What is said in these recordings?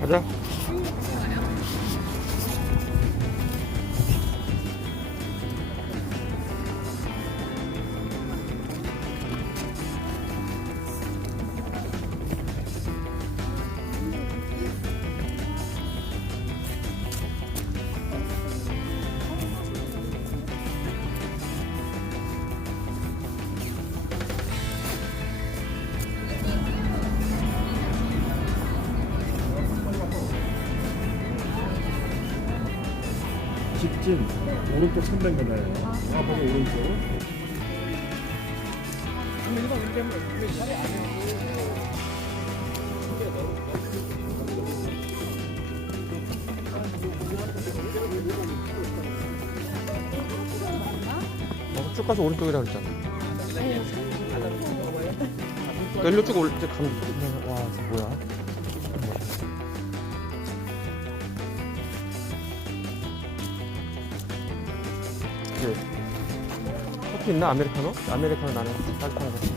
가자. 직진 오른쪽 300m예요. 아, 거기 오른쪽. 쭉 가서 오른쪽이라 그랬잖아. 그러니까 일로 쭉 이제 가면 와, 저 뭐야? 커피 있나? 아메리카노? 아메리카노 나는 따뜻한 거.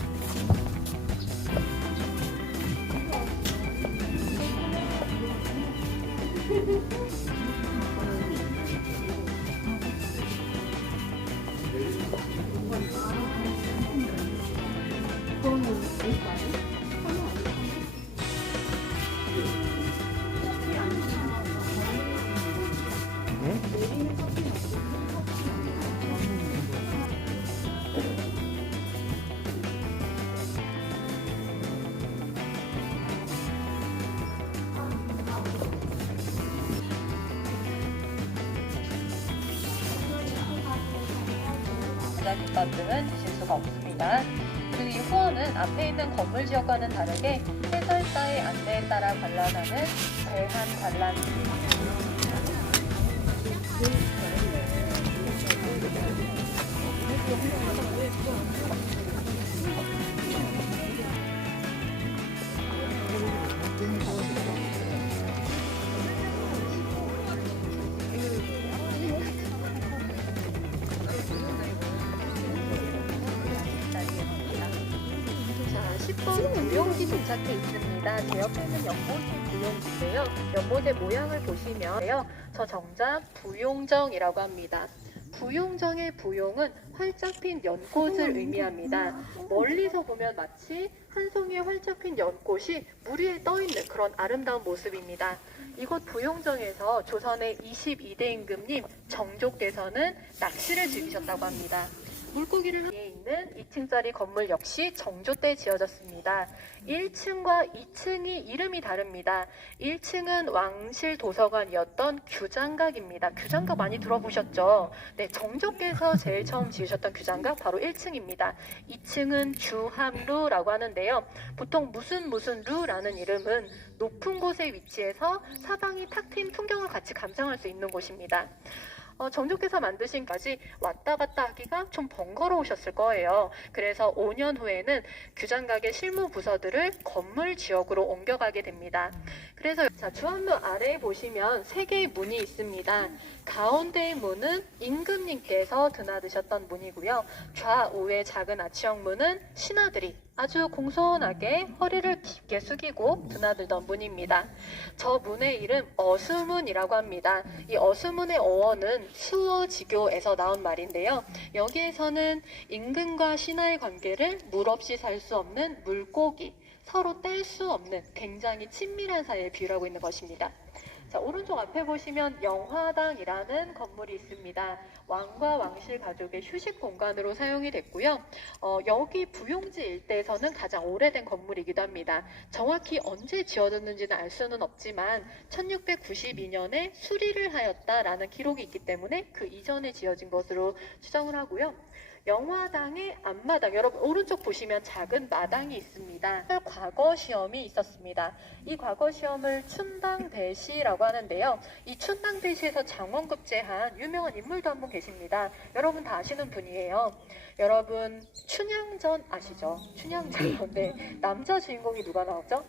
김밥 등은 드실 수가 없습니다. 그리고 이 후원은 앞에 있는 건물 지역과는 다르게 해설사의 안내에 따라 관람하는 제한 관람입니다. 부용지 도착해 있습니다. 제 옆에는 연못의 부용지인데요. 연못의 모양을 보시면 저 정자 부용정이라고 합니다. 부용정의 부용은 활짝 핀 연꽃을 의미합니다. 멀리서 보면 마치 한 송이의 활짝 핀 연꽃이 물 위에 떠있는 그런 아름다운 모습입니다. 이곳 부용정에서 조선의 22대 임금님 정족께서는 낚시를 즐기셨다고 합니다. 물고기를 위에 있는 2층짜리 건물 역시 정조 때 지어졌습니다. 1층과 2층이 이름이 다릅니다. 1층은 왕실 도서관이었던 규장각입니다. 규장각 많이 들어보셨죠? 네, 정조께서 제일 처음 지으셨던 규장각 바로 1층입니다. 2층은 주함루라고 하는데요. 보통 무슨 루라는 이름은 높은 곳에 위치해서 사방이 탁 트인 풍경을 같이 감상할 수 있는 곳입니다. 정조께서 만드신 까지 왔다 갔다 하기가 좀 번거로우셨을 거예요. 그래서 5년 후에는 규장각의 실무 부서들을 건물 지역으로 옮겨가게 됩니다. 그래서 주함루 아래에 보시면 3개의 문이 있습니다. 가운데의 문은 임금님께서 드나드셨던 문이고요. 좌우의 작은 아치형 문은 신하들이 아주 공손하게 허리를 깊게 숙이고 드나들던 문입니다. 저 문의 이름 어수문이라고 합니다. 이 어수문의 어원은 수어지교에서 나온 말인데요. 여기에서는 임금과 신하의 관계를 물 없이 살 수 없는 물고기, 서로 뗄 수 없는 굉장히 친밀한 사이에 비유하고 있는 것입니다. 자, 오른쪽 앞에 보시면 영화당이라는 건물이 있습니다. 왕과 왕실 가족의 휴식 공간으로 사용이 됐고요. 여기 부용지 일대에서는 가장 오래된 건물이기도 합니다. 정확히 언제 지어졌는지는 알 수는 없지만 1692년에 수리를 하였다라는 기록이 있기 때문에 그 이전에 지어진 것으로 추정을 하고요. 영화당의 앞마당, 여러분 오른쪽 보시면 작은 마당이 있습니다. 과거 시험이 있었습니다. 이 과거 시험을 춘당대시라고 하는데요. 이 춘당대시에서 장원급제한 유명한 인물도 한 분 계십니다. 여러분 다 아시는 분이에요. 여러분 춘향전 아시죠? 춘향전. 네, 남자 주인공이 누가 나왔죠?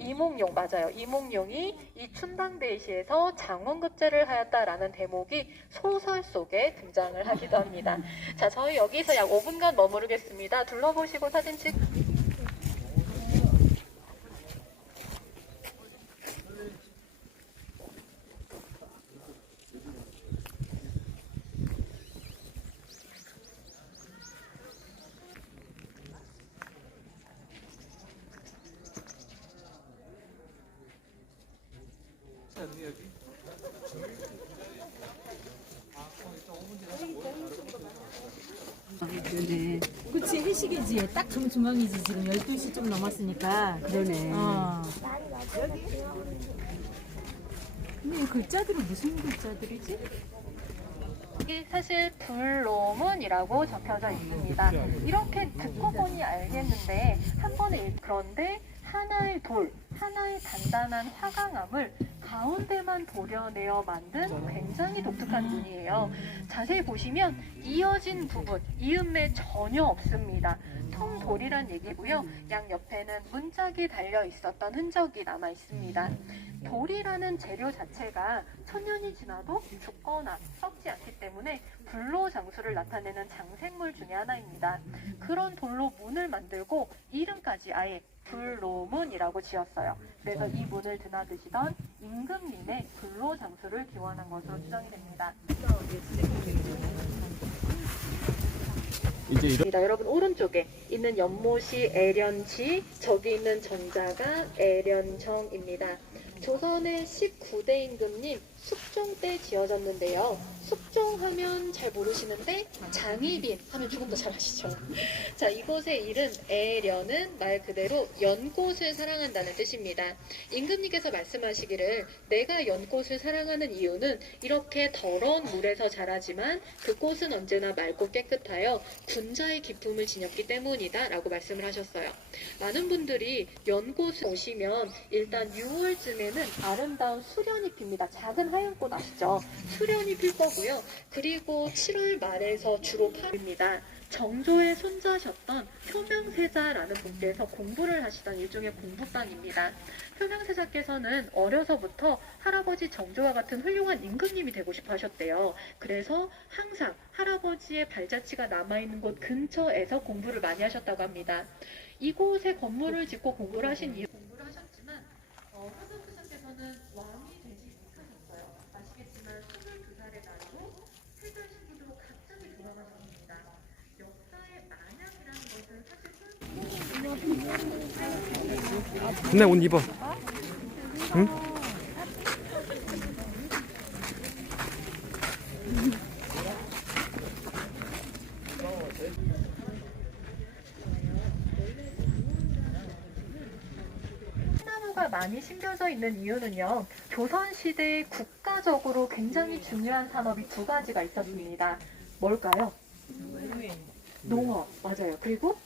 이몽룡, 맞아요. 이몽룡이 이 춘당대시에서 장원급제를 하였다라는 대목이 소설 속에 등장을 하기도 합니다. 자, 저희 여기서 약 5분간 머무르겠습니다. 둘러보시고 사진 찍. 네. 그치, 회식이지. 딱 정중앙이지. 지금 12시 좀 넘었으니까. 그러네. 근데 이 글자들은 무슨 글자들이지? 이게 사실 불로문이라고 적혀져 있습니다. 이렇게 듣고 보니 알겠는데 한 번에 그런데 하나의 돌, 하나의 단단한 화강암을 가운데만 도려내어 만든 굉장히 독특한 문이에요. 자세히 보시면 이어진 부분, 이음매 전혀 없습니다. 통돌이란 얘기고요. 양 옆에는 문짝이 달려 있었던 흔적이 남아 있습니다. 돌이라는 재료 자체가 천년이 지나도 죽거나 썩지 않기 때문에 불로장수를 나타내는 장생물 중에 하나입니다. 그런 돌로 문을 만들고 이름까지 아예 불로문이라고 지었어요. 그래서 이 문을 드나드시던 임금님의 불로장수를 기원한 것으로 추정이 됩니다. 이제 이런 여러분 오른쪽에 있는 연못이 애련지, 저기 있는 정자가 애련정입니다. 조선의 19대 임금님 숙종 때 지어졌는데요. 숙종하면 잘 모르시는데 장희빈 하면 조금 더 잘 아시죠? 자, 이곳의 이름 애련은 말 그대로 연꽃을 사랑한다는 뜻입니다. 임금님께서 말씀하시기를 내가 연꽃을 사랑하는 이유는 이렇게 더러운 물에서 자라지만 그 꽃은 언제나 맑고 깨끗하여 군자의 기품을 지녔기 때문이다 라고 말씀을 하셨어요. 많은 분들이 연꽃을 보시면 일단 6월쯤에는 아름다운 수련이 핍니다. 작은 하얀 꽃 아시죠? 수련이 필 거고요. 그리고 7월 말에서 주로 팔립니다. 정조의 손자셨던 효명세자라는 분께서 공부를 하시던 일종의 공부방입니다. 효명세자께서는 어려서부터 할아버지 정조와 같은 훌륭한 임금님이 되고 싶어 하셨대요. 그래서 항상 할아버지의 발자취가 남아있는 곳 근처에서 공부를 많이 하셨다고 합니다. 이곳에 건물을 짓고 공부를 하신 이유 공부를 하셨지만 효명세자께서는 왕이 되지 못하셨어요. 아시겠지만 22살의 나이로 세자 신부로 갑자기 돌아가셨습니다. 역사의 만약이라는 것은 사실 내 옷 입어. 응? 소나무가 많이 심겨져 있는 이유는요. 조선시대에 국가적으로 굉장히 중요한 산업이 두 가지가 있었습니다. 뭘까요? 농업, 맞아요. 그리고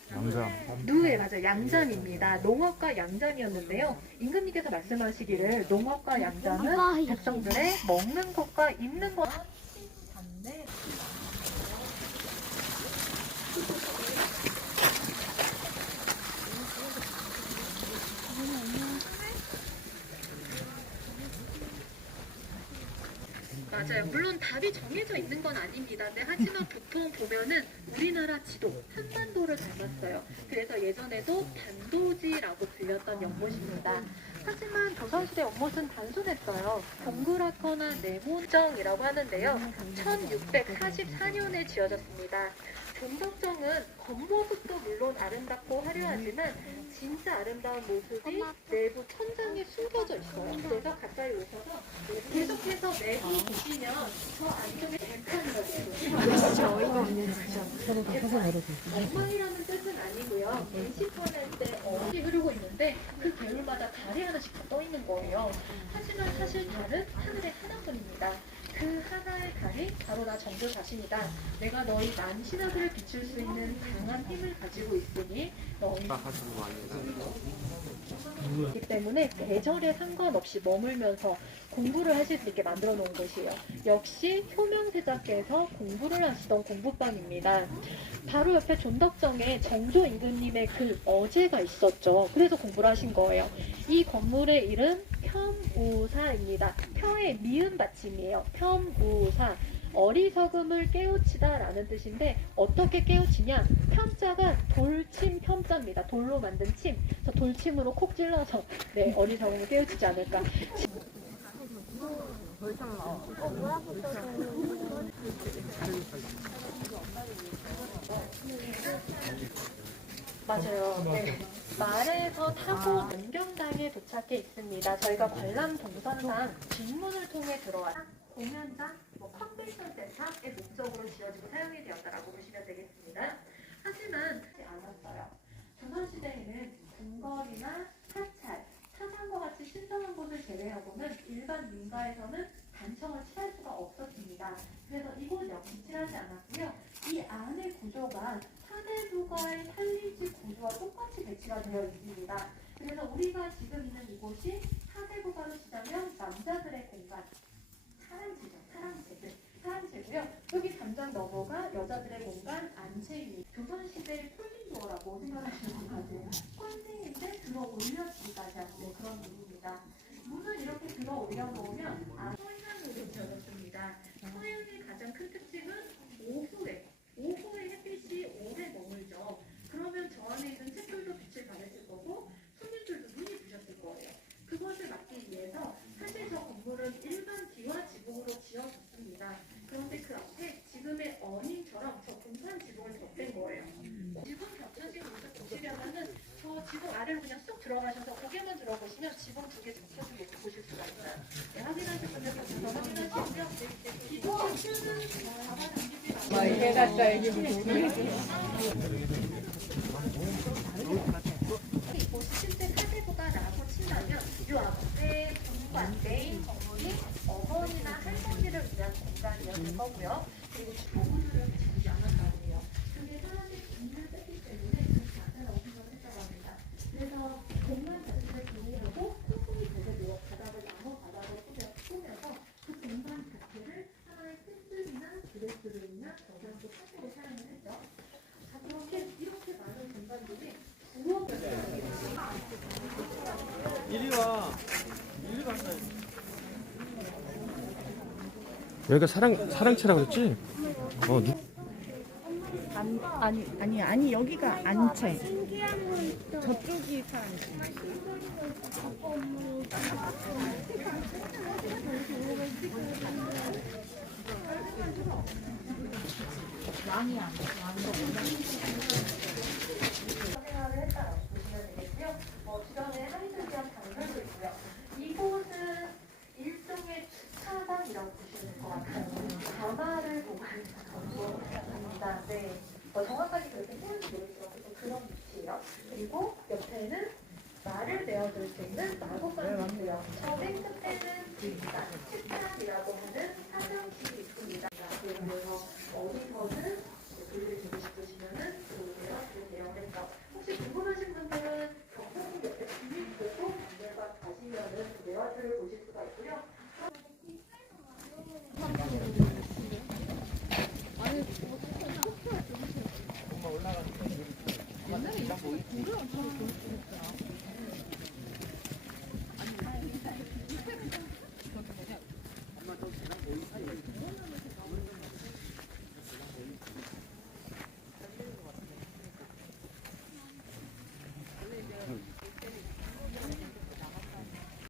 누에, 맞아요. 양잠입니다. 농업과 양잠이었는데요. 임금님께서 말씀하시기를 농업과 양잠은 백성들의 먹는 것과 입는 것 반대. 맞아요. 물론 답이 정해져 있는 건 아닙니다. 근데 하지만 보통 보면은 우리나라 지도, 한반도를 닮았어요. 그래서 예전에도 단도지라고 불렸던 연못입니다. 하지만 조선시대 연못은 단순했어요. 동그랗거나 네모정이라고 하는데요. 1644년에 지어졌습니다. 종덕정은 겉모습도 물론 아름답고 화려하지만 진짜 아름다운 모습이 내부 천장에 숨겨져 있어요. 그래서 가까이 오셔서 계속해서 내부 보시면 저 안쪽에 백판이라고 있어요. 어이가 없는 진짜. 엉망이라는 뜻은 아니고요. 임시권할 때 어이 흐르고 있는데 그 개울마다 달이 하나씩 다 떠 있는 거예요. 하지만 사실 달은 하늘의 하나뿐입니다. 그 하나의 달이 바로 나 정조 자신이다. 내가 너희 만신하들을 비출 수 있는 강한 힘을 가지고 있으니 너희 하시는 거 아닙니다. 이기 때문에 계절에 상관없이 머물면서 공부를 하실 수 있게 만들어 놓은 곳이에요. 역시 효명세자께서 공부를 하시던 공부방입니다. 바로 옆에 존덕정에 정조 임금님의 그 어제가 있었죠. 그래서 공부를 하신 거예요. 이 건물의 이름 편우사입니다. 표의 미음 받침이에요. 편우사. 어리석음을 깨우치다 라는 뜻인데 어떻게 깨우치냐? 편자가 돌침 편자입니다. 돌로 만든 침. 그래서 돌침으로 콕 찔러서 어리석음을 깨우치지 않을까. 맞아요. 네. 말에서 타고 안경당에 도착해 있습니다. 저희가 관람 동선상 뒷문을 통해 들어와 공연장, 컨벤션 센터의 목적으로 지어지고 사용이 되었다라고 보시면 되겠습니다. 하지만 그렇지 않았어요. 조선시대에는 궁궐이나 사찰, 사상과 같이 신성한 곳을 제외하고는 일반 민가에서는 단청을 칠할 수가 없었습니다. 그래서 이곳 역시 칠하지 않았고요. 이 안의 구조가 사대부가의 살림집 구조와 똑같이 배치가 되어 있습니다. 그래서 우리가 지금 있는 이곳이 사대부가로 치자면 남자들의 공간, 사랑채고요. 여기 담장 넘어가 여자들의 공간, 안채입니다. 조선시대의 폴딩도어라고 생각하시면 될 것 같아요. 펀딩인데 들어 올려주기까지 하는 그런 문입니다. 문을 이렇게 들어 올려놓으면 서양으로 지어졌습니다. 서양의 가장 큰 특징은 오후에 햇빛이 오래 머물죠. 그러면 저 안에 있는 책들도 빛을 받았을 거고 손님들도 눈이 부셨을 거예요. 그것을 막기 위해서 사실 저 건물은 일반 기와 지붕으로 지어졌습니다. 그런데 그 앞에 지금의 어닝처럼 저 공간 지붕을 덧댄 거예요. 지붕 겹쳐진 모습 보시려면은 저 지붕 아래로 그냥 쏙 들어가셔서 고개만 들어보시면 지붕 두 개 겹쳐진 모습 보실 수가 있어요. 네, 확인하실 분들 보셔서 확인하시고요. 기둥을 쓰는 잡아당기지 이곳이 실제 사대부가라고 친다면 이 앞에 공간, 메인 건물이 어머니나 할머니를 위한 공간이었을 거고요. 그리고 조부들을 지지 않았다고 해요. 근데 사람이 돈을 뺐기 때문에 그 자체라고 생각을 했다고 합니다. 그래서 공간 자체를 정리하고 소품이 되게 바닥을 나무 바닥을 꾸며서 그 공간 자체를 하나의 팬들이나 드레스룸이나 저장소 카페로 사용을 했죠. 자, 이렇게 많은 공간들이 이리 와. 이리 왔어요. 여기가 사랑채라고 그랬지? 아니 여기가 안채. 저쪽이 사랑채. 생활을 했다라고 보시면 되겠고요. 주변에 한의들이랑 당들도 있고요. 이곳은 일종의 주차장이라고 보시면 될 것 같아요. 변화를 보관하는 장소입니다. 네. 정확하게 그렇게 표현이 되겠지만 그런 위치예요. 그리고 옆에는 말을 내어줄 수 있는 마구간이 있고요. 저 맨 끝에는 식당이라고 하는 사정실이 있습니다. 그래서 어디서는 글을 주고 싶으시면은 들어오세요. 그래서 그래서 혹시 궁금하신 분들은 경복궁 옆에 주민 보고 안내가 가시면은 내화들을 보실 수가 있고요. 올라가는 거.